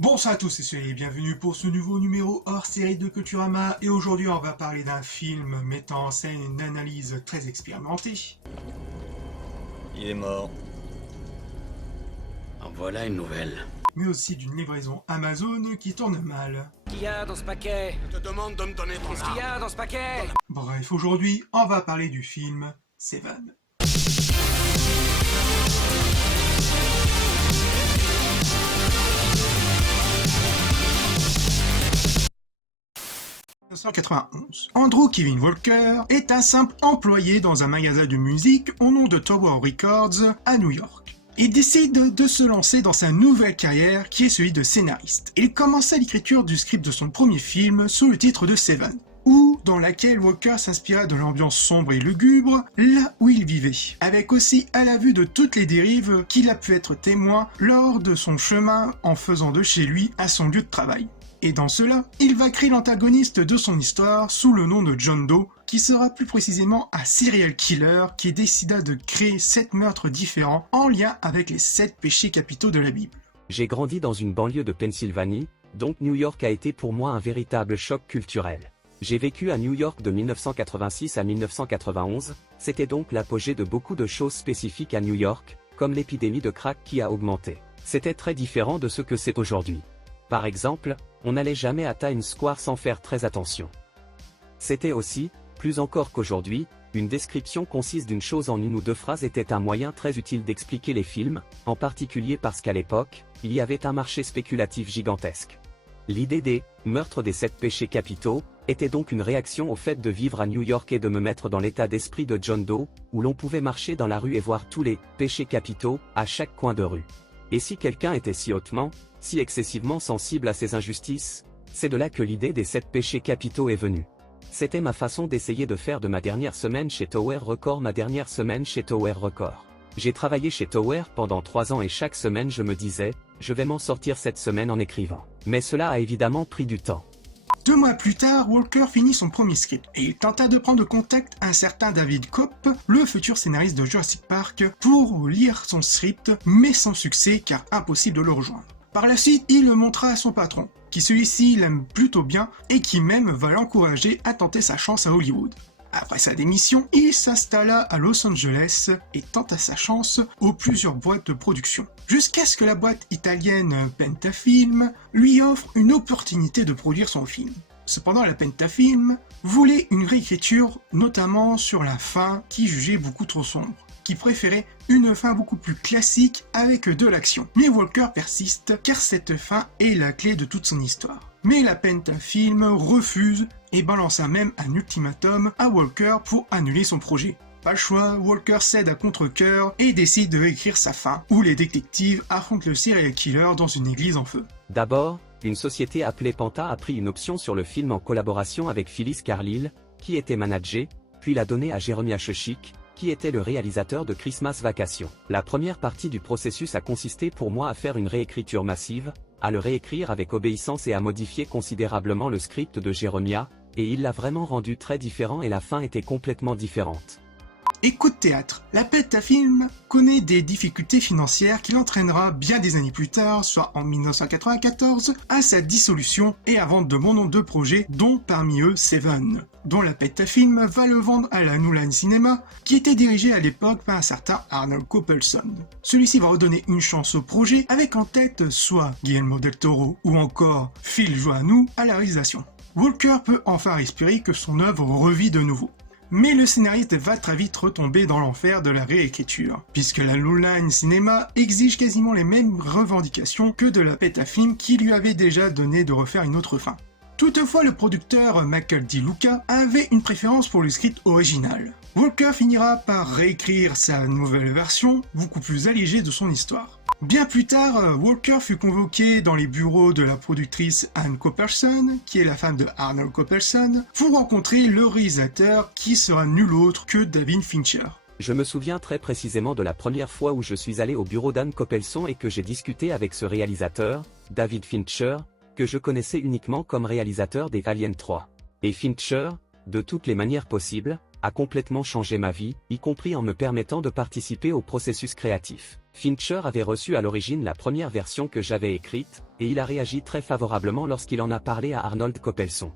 Bonsoir à tous et soyez bienvenus pour ce nouveau numéro hors série de Culturama. Et aujourd'hui on va parler d'un film mettant en scène une analyse très expérimentée. Il est mort. En voilà une nouvelle. Mais aussi d'une livraison Amazon qui tourne mal. Qu'est-ce qu'il y a dans ce paquet? Je te demande de me donner ton Qu'est-ce qu'il y a dans ce paquet? Bref, aujourd'hui on va parler du film Seven. En 1991, Andrew Kevin Walker est un simple employé dans un magasin de musique au nom de Tower Records à New York. Il décide de se lancer dans sa nouvelle carrière qui est celui de scénariste. Il commença l'écriture du script de son premier film sous le titre de Seven, dans laquelle Walker s'inspira de l'ambiance sombre et lugubre là où il vivait, avec aussi à la vue de toutes les dérives qu'il a pu être témoin lors de son chemin en faisant de chez lui à son lieu de travail. Et dans cela, il va créer l'antagoniste de son histoire sous le nom de John Doe, qui sera plus précisément un serial killer qui décida de créer 7 meurtres différents en lien avec les 7 péchés capitaux de la Bible. J'ai grandi dans une banlieue de Pennsylvanie, donc New York a été pour moi un véritable choc culturel. J'ai vécu à New York de 1986 à 1991, c'était donc l'apogée de beaucoup de choses spécifiques à New York, comme l'épidémie de crack qui a augmenté. C'était très différent de ce que c'est aujourd'hui. Par exemple, on n'allait jamais à Times Square sans faire très attention. C'était aussi, plus encore qu'aujourd'hui, une description concise d'une chose en une ou deux phrases était un moyen très utile d'expliquer les films, en particulier parce qu'à l'époque, il y avait un marché spéculatif gigantesque. L'idée des « meurtres des 7 péchés capitaux » était donc une réaction au fait de vivre à New York et de me mettre dans l'état d'esprit de John Doe, où l'on pouvait marcher dans la rue et voir tous les « péchés capitaux » à chaque coin de rue. Et si quelqu'un était si hautement, si excessivement sensible à ces injustices, c'est de là que l'idée des 7 péchés capitaux est venue. C'était ma façon d'essayer de faire de ma dernière semaine chez Tower Records ma dernière semaine chez Tower Records. J'ai travaillé chez Tower pendant 3 ans et chaque semaine je me disais, je vais m'en sortir cette semaine en écrivant. Mais cela a évidemment pris du temps. 2 mois plus tard, Walker finit son premier script et il tenta de prendre contact à un certain David Koepp, le futur scénariste de Jurassic Park, pour lire son script, mais sans succès car impossible de le rejoindre. Par la suite, il le montra à son patron, qui celui-ci l'aime plutôt bien et qui même va l'encourager à tenter sa chance à Hollywood. Après sa démission, il s'installa à Los Angeles et tenta sa chance aux plusieurs boîtes de production, jusqu'à ce que la boîte italienne Pentafilm lui offre une opportunité de produire son film. Cependant, la Pentafilm voulait une réécriture, notamment sur la fin qui jugeait beaucoup trop sombre, qui préférait une fin beaucoup plus classique avec de l'action. Mais Walker persiste car cette fin est la clé de toute son histoire. Mais la Pentafilm refuse et balança même un ultimatum à Walker pour annuler son projet. Pas le choix, Walker cède à contre-cœur et décide de réécrire sa fin, où les détectives affrontent le serial killer dans une église en feu. D'abord, une société appelée Panta a pris une option sur le film en collaboration avec Phyllis Carlile, qui était managée, puis l'a donnée à Jeremiah Chochik, qui était le réalisateur de Christmas Vacation. La première partie du processus a consisté pour moi à faire une réécriture massive, à le réécrire avec obéissance et à modifier considérablement le script de Jeremiah, et il l'a vraiment rendu très différent et la fin était complètement différente. Et coup de théâtre, la Pentafilm connaît des difficultés financières qui l'entraînera bien des années plus tard, soit en 1994, à sa dissolution et à vendre de bon nombre de projets, dont parmi eux Seven, dont la Pentafilm va le vendre à la New Line Cinema, qui était dirigée à l'époque par un certain Arnold Coppelson. Celui-ci va redonner une chance au projet, avec en tête soit Guillermo del Toro ou encore Phil Joannou à la réalisation. Walker peut enfin respirer que son œuvre revit de nouveau. Mais le scénariste va très vite retomber dans l'enfer de la réécriture, puisque la New Line Cinema exige quasiment les mêmes revendications que de la Pentafilm qui lui avait déjà donné de refaire une autre fin. Toutefois, le producteur Michael D. Luca avait une préférence pour le script original. Walker finira par réécrire sa nouvelle version, beaucoup plus allégée de son histoire. Bien plus tard, Walker fut convoqué dans les bureaux de la productrice Ann Copperson, qui est la femme de Arnold Copperson, pour rencontrer le réalisateur qui sera nul autre que David Fincher. Je me souviens très précisément de la première fois où je suis allé au bureau d'Ann Copperson et que j'ai discuté avec ce réalisateur, David Fincher, que je connaissais uniquement comme réalisateur des Alien 3. Et Fincher, de toutes les manières possibles, a complètement changé ma vie, y compris en me permettant de participer au processus créatif. Fincher avait reçu à l'origine la première version que j'avais écrite, et il a réagi très favorablement lorsqu'il en a parlé à Arnold Coppelson.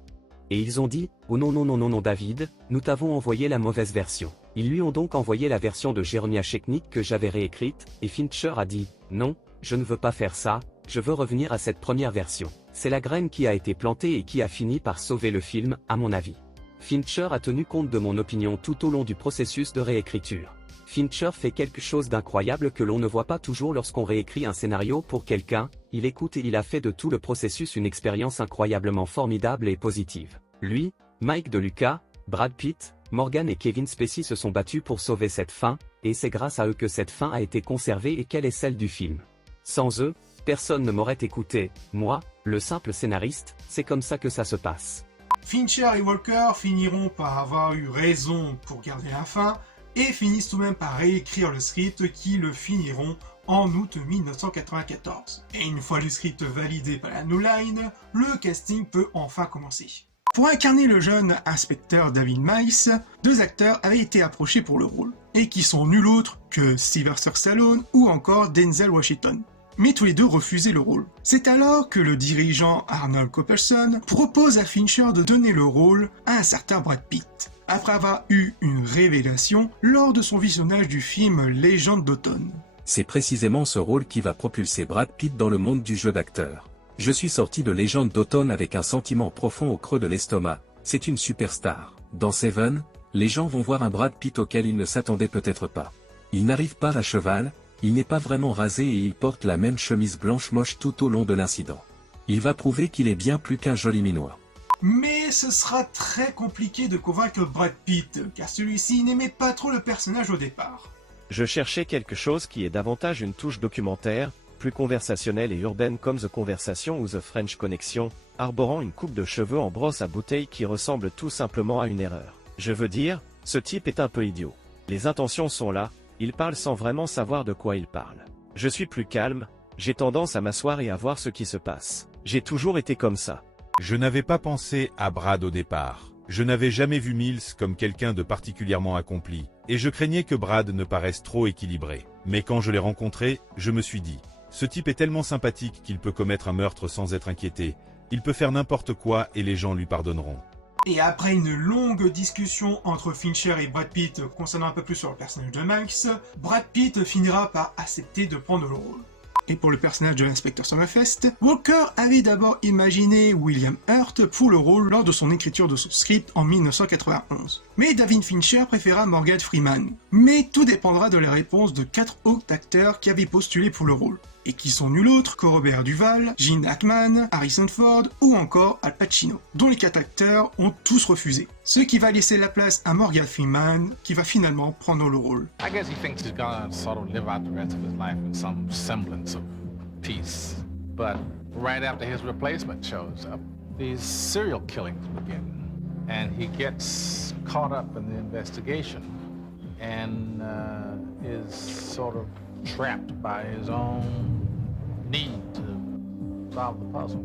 Et ils ont dit « Oh non non non non non David, nous t'avons envoyé la mauvaise version ». Ils lui ont donc envoyé la version de Jeremiah Sheknik que j'avais réécrite, et Fincher a dit « Non, je ne veux pas faire ça, je veux revenir à cette première version ». C'est la graine qui a été plantée et qui a fini par sauver le film, à mon avis. Fincher a tenu compte de mon opinion tout au long du processus de réécriture. Fincher fait quelque chose d'incroyable que l'on ne voit pas toujours lorsqu'on réécrit un scénario pour quelqu'un, il écoute et il a fait de tout le processus une expérience incroyablement formidable et positive. Lui, Mike DeLuca, Brad Pitt, Morgan et Kevin Spacey se sont battus pour sauver cette fin, et c'est grâce à eux que cette fin a été conservée et qu'elle est celle du film. Sans eux, personne ne m'aurait écouté, moi, le simple scénariste, c'est comme ça que ça se passe. Fincher et Walker finiront par avoir eu raison pour garder la fin, et finissent tout de même par réécrire le script qui le finiront en août 1994. Et une fois le script validé par la New Line, le casting peut enfin commencer. Pour incarner le jeune inspecteur David Mice, 2 acteurs avaient été approchés pour le rôle, et qui sont nul autre que Sylvester Stallone ou encore Denzel Washington. Mais tous les deux refusaient le rôle. C'est alors que le dirigeant Arnold Coppelson propose à Fincher de donner le rôle à un certain Brad Pitt, après avoir eu une révélation lors de son visionnage du film Légende d'automne. C'est précisément ce rôle qui va propulser Brad Pitt dans le monde du jeu d'acteur. Je suis sorti de Légende d'automne avec un sentiment profond au creux de l'estomac, c'est une superstar. Dans Seven, les gens vont voir un Brad Pitt auquel ils ne s'attendaient peut-être pas. Il n'arrive pas à cheval, il n'est pas vraiment rasé et il porte la même chemise blanche moche tout au long de l'incident. Il va prouver qu'il est bien plus qu'un joli minois. Mais ce sera très compliqué de convaincre Brad Pitt, car celui-ci n'aimait pas trop le personnage au départ. Je cherchais quelque chose qui est davantage une touche documentaire, plus conversationnelle et urbaine comme The Conversation ou The French Connection, arborant une coupe de cheveux en brosse à bouteille qui ressemble tout simplement à une erreur. Je veux dire, ce type est un peu idiot. Les intentions sont là, il parle sans vraiment savoir de quoi il parle. Je suis plus calme, j'ai tendance à m'asseoir et à voir ce qui se passe. J'ai toujours été comme ça. Je n'avais pas pensé à Brad au départ. Je n'avais jamais vu Mills comme quelqu'un de particulièrement accompli, et je craignais que Brad ne paraisse trop équilibré. Mais quand je l'ai rencontré, je me suis dit, ce type est tellement sympathique qu'il peut commettre un meurtre sans être inquiété. Il peut faire n'importe quoi et les gens lui pardonneront. Et après une longue discussion entre Fincher et Brad Pitt concernant un peu plus sur le personnage de Max, Brad Pitt finira par accepter de prendre le rôle. Et pour le personnage de l'inspecteur Summerfest, Walker avait d'abord imaginé William Hurt pour le rôle lors de son écriture de son script en 1991. Mais David Fincher préféra Morgan Freeman. Mais tout dépendra de la réponse de 4 autres acteurs qui avaient postulé pour le rôle, et qui sont nul autre que Robert Duvall, Gene Hackman, Harrison Ford ou encore Al Pacino, dont les 4 acteurs ont tous refusé. Ce qui va laisser la place à Morgan Freeman, qui va finalement prendre le rôle. I guess he thinks he's gonna sort of live out the rest of his life in some semblance of peace. But right after his replacement shows up, these serial killings begin. And he gets caught up in the investigation and is sort of trapped by his own need to solve the puzzle.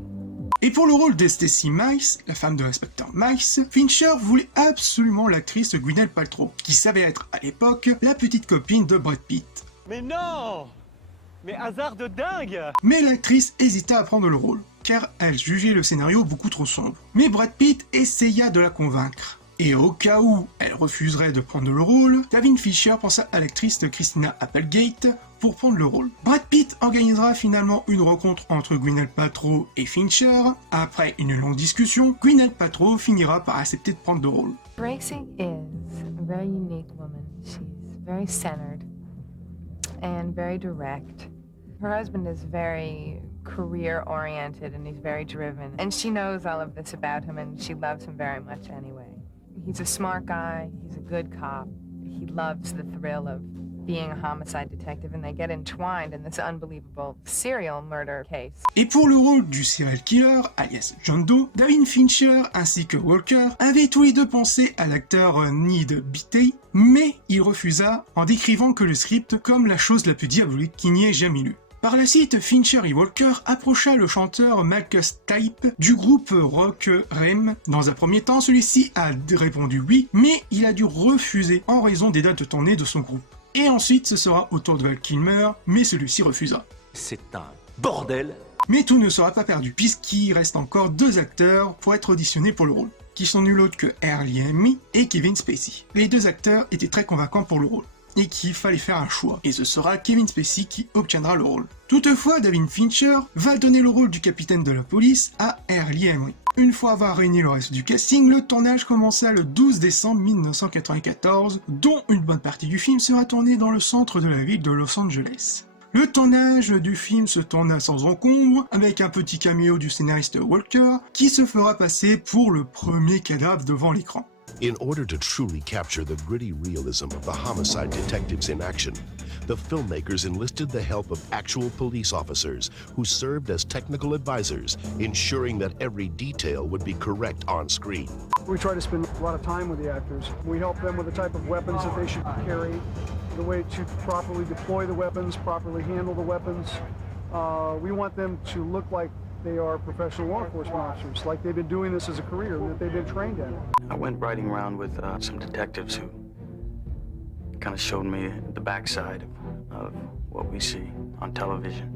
Et pour le rôle de Stacy Mice, la femme de l'inspecteur Mice, Fincher voulait absolument l'actrice Gwyneth Paltrow, qui savait être à l'époque la petite copine de Brad Pitt. Mais non! Mais hasard de dingue! Mais l'actrice hésita à prendre le rôle, car elle jugeait le scénario beaucoup trop sombre. Mais Brad Pitt essaya de la convaincre. Et au cas où elle refuserait de prendre le rôle, David Fincher pensa à l'actrice Christina Applegate pour prendre le rôle. Brad Pitt organisera finalement une rencontre entre Gwyneth Paltrow et Fincher. Après une longue discussion, Gwyneth Paltrow finira par accepter de prendre le rôle. Gracie is a very unique woman. She's very centered and very direct. Her husband is very career-oriented and he's very driven. And she knows all of this about him and she loves him very much anyway. He's a smart guy, he's a good cop. He loves the thrill of being a homicide detective and they get entwined in this unbelievable serial murder case. Et pour le rôle du serial killer, alias John Doe, David Fincher ainsi que Walker avaient tous les deux pensé à l'acteur Ned Beatty, mais il refusa en décrivant que le script comme la chose la plus diabolique qu'il n'y ait jamais lu. Par la suite, Fincher et Walker approcha le chanteur Marcus Stipe du groupe rock REM. Dans un premier temps, celui-ci a répondu oui, mais il a dû refuser en raison des dates de tournée de son groupe. Et ensuite, ce sera au tour de Val Kilmer, mais celui-ci refusa. C'est un bordel. Mais tout ne sera pas perdu, puisqu'il reste encore 2 acteurs pour être auditionnés pour le rôle, qui sont nul autre que Earl Amy et Kevin Spacey. Les 2 acteurs étaient très convaincants pour le rôle, et qu'il fallait faire un choix, et ce sera Kevin Spacey qui obtiendra le rôle. Toutefois, David Fincher va donner le rôle du capitaine de la police à Earl Amy. Une fois avoir réuni le reste du casting, le tournage commença le 12 décembre 1994, dont une bonne partie du film sera tournée dans le centre de la ville de Los Angeles. Le tournage du film se tourna sans encombre, avec un petit caméo du scénariste Walker, qui se fera passer pour le premier cadavre devant l'écran. In order to truly capture the gritty realism of the homicide detectives in action, the filmmakers enlisted the help of actual police officers who served as technical advisors, ensuring that every detail would be correct on screen. We try to spend a lot of time with the actors. We help them with the type of weapons that they should carry, the way to properly deploy the weapons, properly handle the weapons. We want them to look like they are professional law enforcement officers, like they've been doing this as a career and that they've been trained in. I went riding around with some detectives who kind of showed me the backside of what we see on television.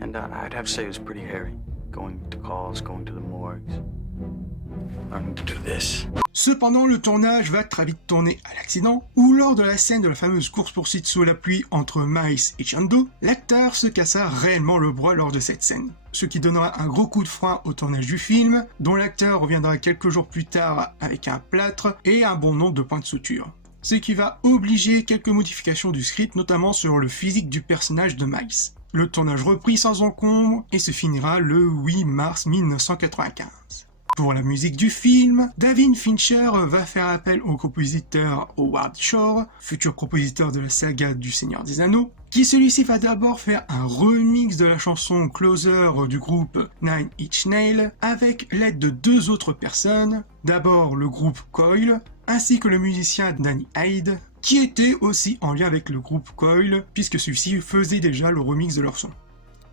And I'd have to say it was pretty hairy, going to calls, going to the morgues, learning to do this. Cependant, le tournage va très vite tourner à l'accident, où lors de la scène de la fameuse course-poursuite sous la pluie entre Miles et Chando, l'acteur se cassa réellement le bras lors de cette scène. Ce qui donnera un gros coup de frein au tournage du film, dont l'acteur reviendra quelques jours plus tard avec un plâtre et un bon nombre de points de suture. Ce qui va obliger quelques modifications du script, notamment sur le physique du personnage de Miles. Le tournage reprit sans encombre et se finira le 8 mars 1995. Pour la musique du film, David Fincher va faire appel au compositeur Howard Shore, futur compositeur de la saga du Seigneur des Anneaux, qui celui-ci va d'abord faire un remix de la chanson Closer du groupe Nine Inch Nails avec l'aide de 2 autres personnes, d'abord le groupe Coil, ainsi que le musicien Danny Hyde, qui était aussi en lien avec le groupe Coil, puisque celui-ci faisait déjà le remix de leur son.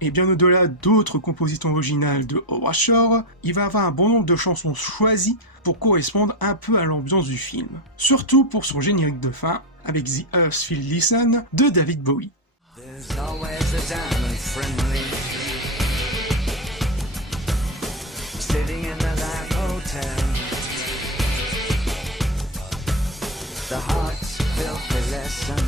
Et bien au-delà d'autres compositions originales de Howard Shore, il va avoir un bon nombre de chansons choisies pour correspondre un peu à l'ambiance du film. Surtout pour son générique de fin, avec The Earth Feel Listen de David Bowie. There's always a diamond friendly sitting in the Life Hotel. The heart's filthy lessons.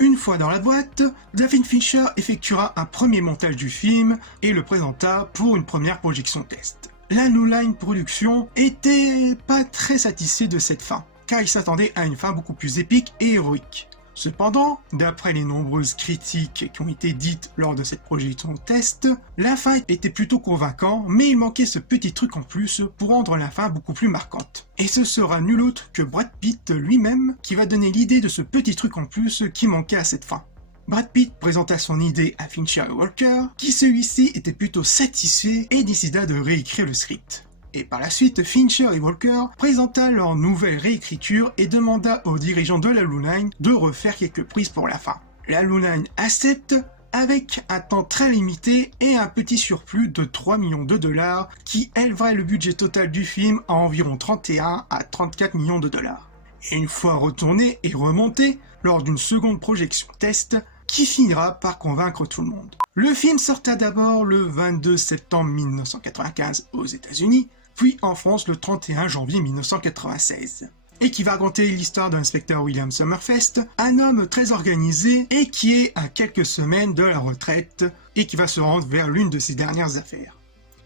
Une fois dans la boîte, David Fincher effectuera un premier montage du film et le présenta pour une première projection test. La New Line Productions était pas très satisfait de cette fin, car il s'attendait à une fin beaucoup plus épique et héroïque. Cependant, d'après les nombreuses critiques qui ont été dites lors de cette projection test, la fin était plutôt convaincante, mais il manquait ce petit truc en plus pour rendre la fin beaucoup plus marquante. Et ce sera nul autre que Brad Pitt lui-même qui va donner l'idée de ce petit truc en plus qui manquait à cette fin. Brad Pitt présenta son idée à Fincher et Walker, qui celui-ci était plutôt satisfait et décida de réécrire le script. Et par la suite, Fincher et Walker présenta leur nouvelle réécriture et demanda aux dirigeants de la New Line de refaire quelques prises pour la fin. La New Line accepte avec un temps très limité et un petit surplus de 3 millions de dollars qui élèverait le budget total du film à environ 31 à 34 millions de dollars. Et une fois retourné et remonté, lors d'une seconde projection test, qui finira par convaincre tout le monde. Le film sorta d'abord le 22 septembre 1995 aux États-Unis, puis en France le 31 janvier 1996, et qui va raconter l'histoire de l'inspecteur William Summerfest, un homme très organisé et qui est à quelques semaines de la retraite et qui va se rendre vers l'une de ses dernières affaires.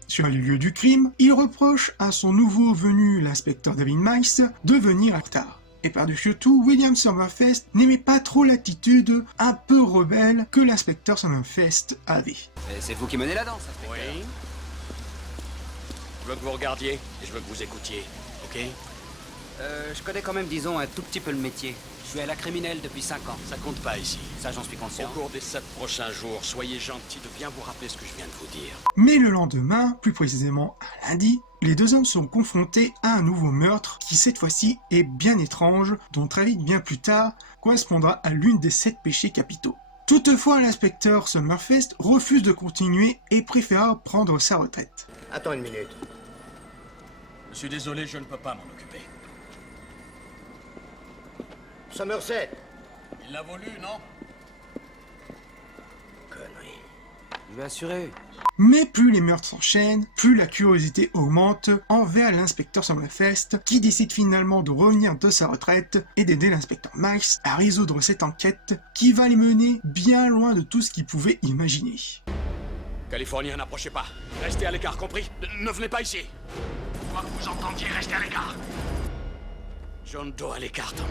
Sur les lieux du crime, il reproche à son nouveau venu, l'inspecteur David Miles, de venir en retard. Et par-dessus tout, William Summerfest n'aimait pas trop l'attitude un peu rebelle que l'inspecteur Summerfest avait. C'est vous qui menez la danse, inspecteur. Oui. Je veux que vous regardiez et je veux que vous écoutiez, ok? Je connais quand même, disons, un tout petit peu le métier. Je suis à la criminelle depuis 5 ans. Ça compte pas ici. Ça, j'en suis conscient. Au cours des 7 prochains jours, soyez gentil de bien vous rappeler ce que je viens de vous dire. Mais le lendemain, plus précisément un lundi, les deux hommes sont confrontés à un nouveau meurtre qui cette fois-ci est bien étrange, dont très vite bien plus tard correspondra à l'une des 7 péchés capitaux. Toutefois, l'inspecteur Summerfest refuse de continuer et préfère prendre sa retraite. Attends une minute. Je suis désolé, je ne peux pas m'en occuper. Somerset. Il l'a voulu, non? Connerie. Je vais assurer. Mais plus les meurtres s'enchaînent, plus la curiosité augmente envers l'inspecteur Summerfest qui décide finalement de revenir de sa retraite et d'aider l'inspecteur Max à résoudre cette enquête qui va les mener bien loin de tout ce qu'il pouvait imaginer. Californien, n'approchez pas. Restez à l'écart, compris? Ne venez pas ici. Quoi que vous entendiez, restez à l'écart. John Doe à l'écart, Tom.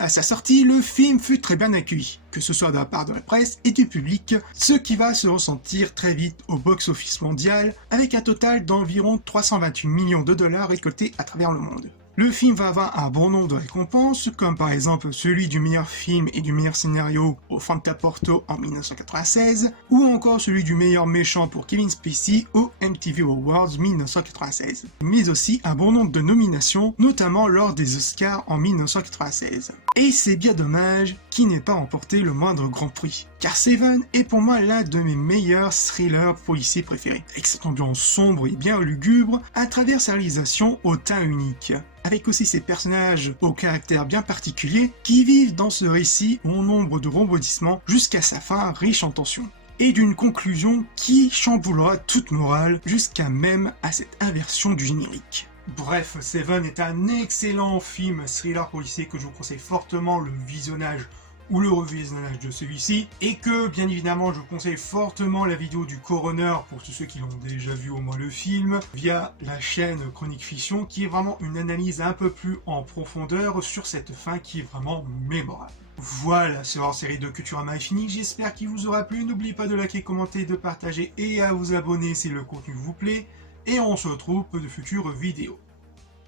À sa sortie, le film fut très bien accueilli, que ce soit de la part de la presse et du public, ce qui va se ressentir très vite au box-office mondial, avec un total d'environ 328 millions de dollars récoltés à travers le monde. Le film va avoir un bon nombre de récompenses, comme par exemple celui du meilleur film et du meilleur scénario au Fantaporto en 1996, ou encore celui du meilleur méchant pour Kevin Spacey au MTV Awards 1996, mais aussi un bon nombre de nominations, notamment lors des Oscars en 1996. Et c'est bien dommage qu'il n'ait pas remporté le moindre grand prix, car Seven est pour moi l'un de mes meilleurs thrillers policiers préférés, avec cette ambiance sombre et bien lugubre à travers sa réalisation au teint unique, avec aussi ces personnages au caractère bien particulier qui vivent dans ce récit au nombre de rebondissements jusqu'à sa fin riche en tension, et d'une conclusion qui chamboulera toute morale jusqu'à même à cette inversion du générique. Bref, Seven est un excellent film thriller policier que je vous conseille fortement le visionnage ou le revisionnage de celui-ci, et que bien évidemment je conseille fortement la vidéo du coroner pour tous ceux qui l'ont déjà vu au moins le film, via la chaîne Chronique Fiction, qui est vraiment une analyse un peu plus en profondeur sur cette fin qui est vraiment mémorable. Voilà, ce hors-série de Culturama est fini, j'espère qu'il vous aura plu, n'oubliez pas de liker, commenter, de partager et à vous abonner si le contenu vous plaît, et on se retrouve pour de futures vidéos.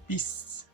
Peace.